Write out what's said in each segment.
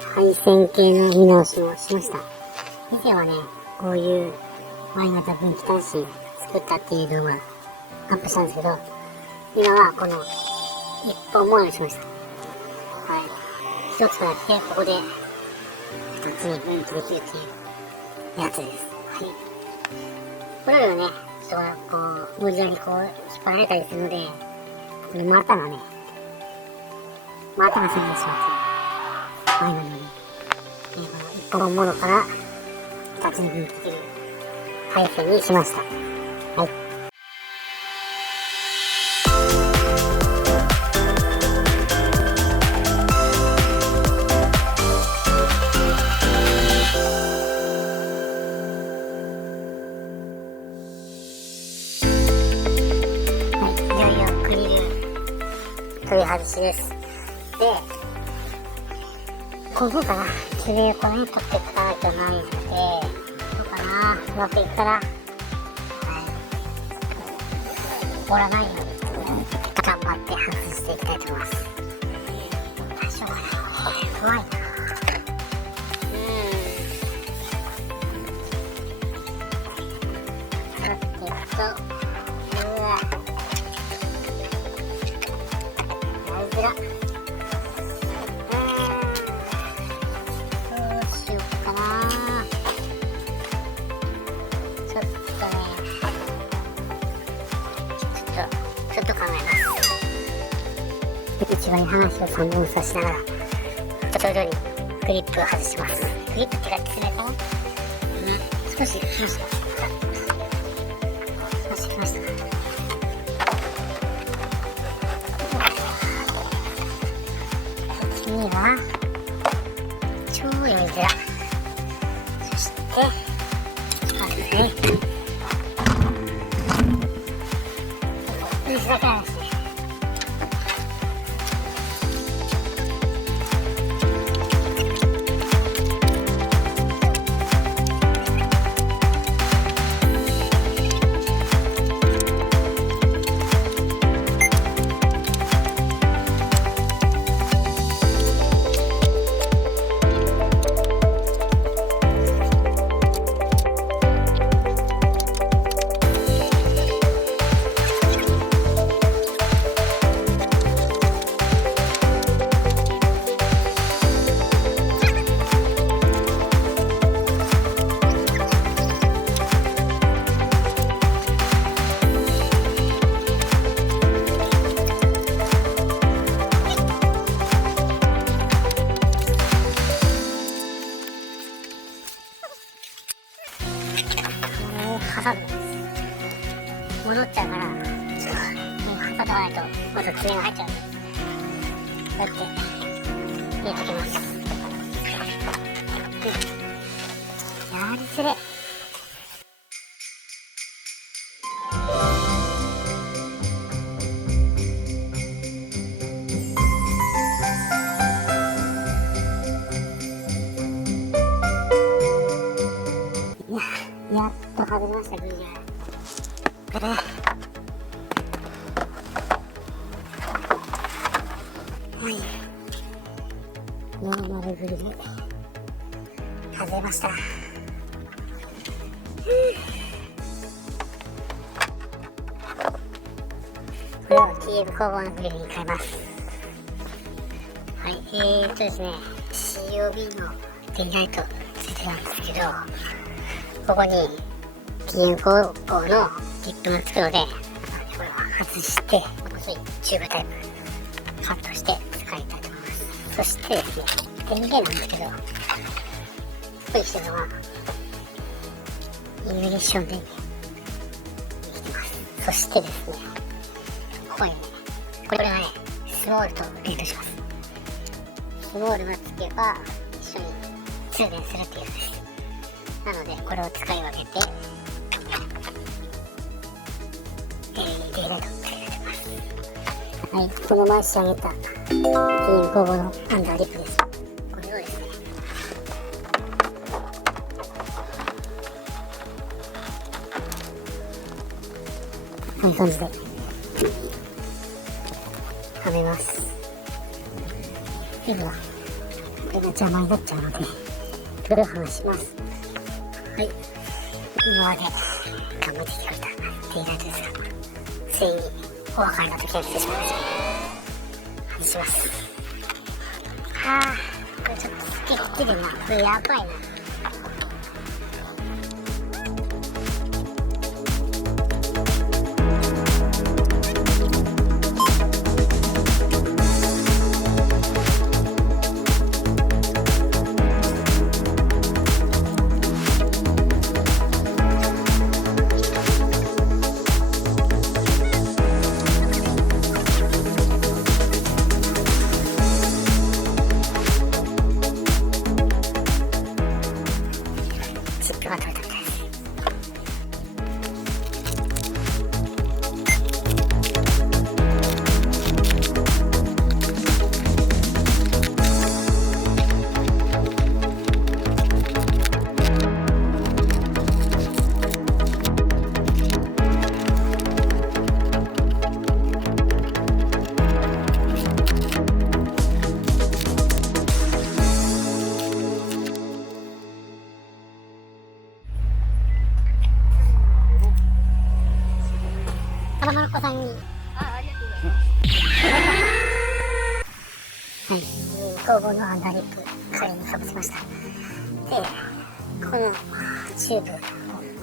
配線系の見直しをしました。以前はね、こういう Y 型分岐端子作ったっていう動画アップしたんですけど、今はこの一本モデルしました。はい。一つから来て、ここで二つに分岐できるっていうやつです。はい。これらはね、人がこう、無理やりこう、引っ張られたりするので、この股がね、股が下げてしまって、前のように、この一本ものから二つに分岐できる配線にしました。はい。取り外しです。で、ここからきれいこね、取っていかないとないので、どうかな、うまくいったら、折らないように頑張って外していきたいと思います。しょうがない。怖いな。さてと、どうしようかな。ちょっと考えます。内側に話を3本刺しながら、徐々にグリップを外します。グリップってやってないかな。少し離します。少し離したかな。次は超良いづら。そしてまずね、水だけなんですね。戻っちゃうから、ちょっと挟まないとまず爪が入っちゃう。こうやって入れてきます。やりづれ。やっと外れました、グリル。はい、ノーマルグリル外れました。これを TM 工房のグリルに変えます。はい、ですね、COB のデイライトついてたんですけど、ここに TM 工房のリップがつくので、これは外して、チューブタイプカットして使いたいと思います。そしてですね、電源なんですけど、ここにしてるのはイグニッション電源できてます。そしてですね、ここにね、これがね、スモールと連動します。スモールがつけば一緒に通電するっていうやつです。なのでこれを使い分けてデイライトを使い分けます。はい、この前仕上げた TM 工房のアンダーリップです。これをですね、こういう感じではめます。ではこれが邪魔になっちゃうのでプロ剥がします。はい、今まで頑張ってきてくれたテイライトですが、ついにお別れの時が来てしまいました。外します。はあ、これちょっとすっきりな、これやばいな。チップが取れたみたいです。子供の子さんに、ありがとうございます。はい、工房のアンダーリップ仮にかぶせました。で、このチューブを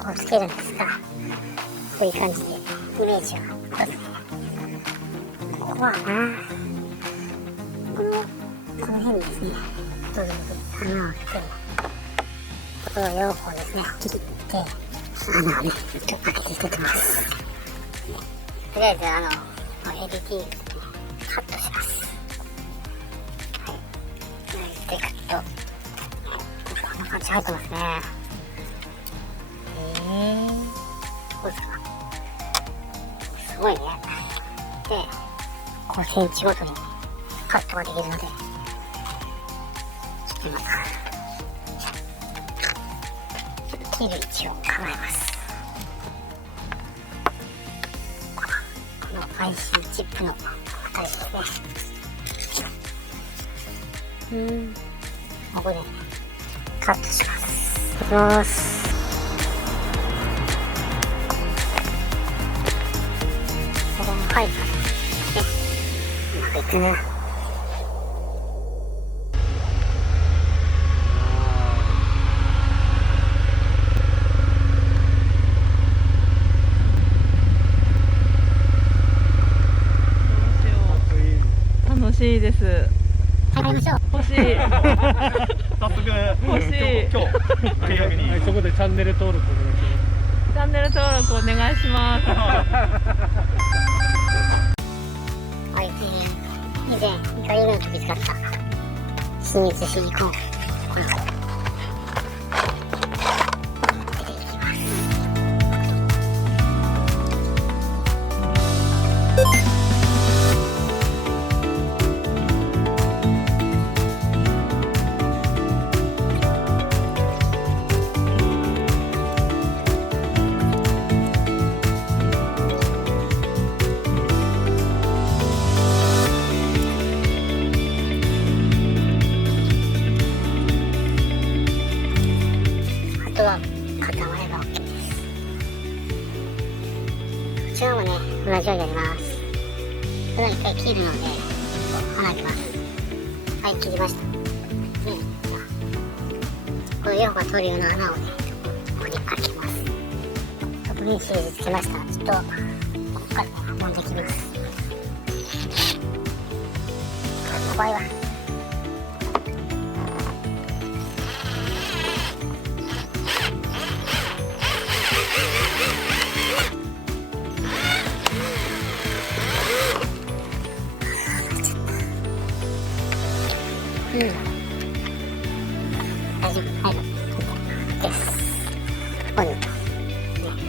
こうつけるんですが、こういう感じでイメージをこうですね。ここはな、この辺にですね、穴を開けて、これを両方ですね、切って穴をね、開けていってます。とりあえずLED カットします。はい。で、カット。こんな感じ入ってますね。こうですか。すごいね。で、5センチごとにカットができるので、ちょっと今、切る位置を考えます。IC チップのあたりですね。ここでカットします。いきます。これも入るかな。うまくいくな。楽しいです。入りましょう。欲しい。早速欲しい。今日契約に、はい、そこでチャンネル登録お願いします。チャンネル登録お願いします。はい、以前2回目の時使った信越シリコーン、これを出ていきます。あとは固まれば OK です。こちらもね、同じようにやります。これは一回切るので、穴開けます。はい、切りました。で、この両方が通るような穴をね、ここに開けます。そこにシールつけました。ちょっと、ここからね、運んできます。この場合は、大丈夫、入るです。ここに、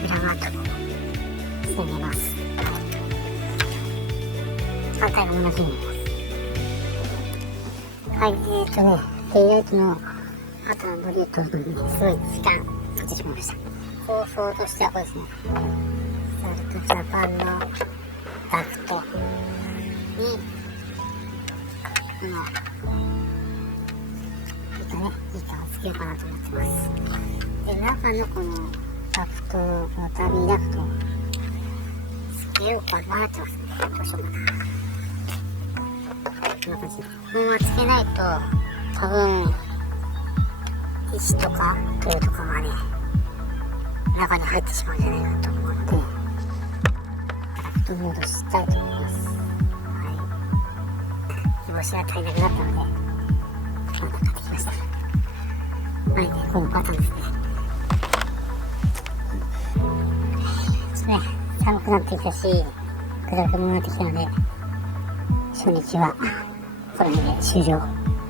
裏側とつなげます。反対も同じになります。はい、テイライトの後の乗りを取るのにすごい時間かけてしまいました。構想としてはこれですね。ResultJapanのダクトに、いい感をつけようかなと思ってます。で、中のこのダクト、このタービンダクトつけようかなってますね。どうしようかな。こんな感じで。このままつけないと、多分、石とかトヨとかがね、中に入ってしまうんじゃないかと思うので、ダクトモードしたいと思います。煮干しが足りなくなったので、また買ってきました。はいね、このパターンですね。ちょっとね、寒くなってきたし、暗くもなってきたので、初日はこの辺で終了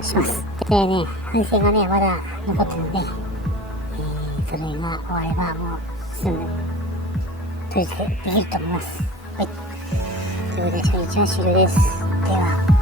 します。でね、配線がね、まだ残ってるので、それが終わればもうすぐ取り付けできると思います。はい。ということで初日は終了です。では。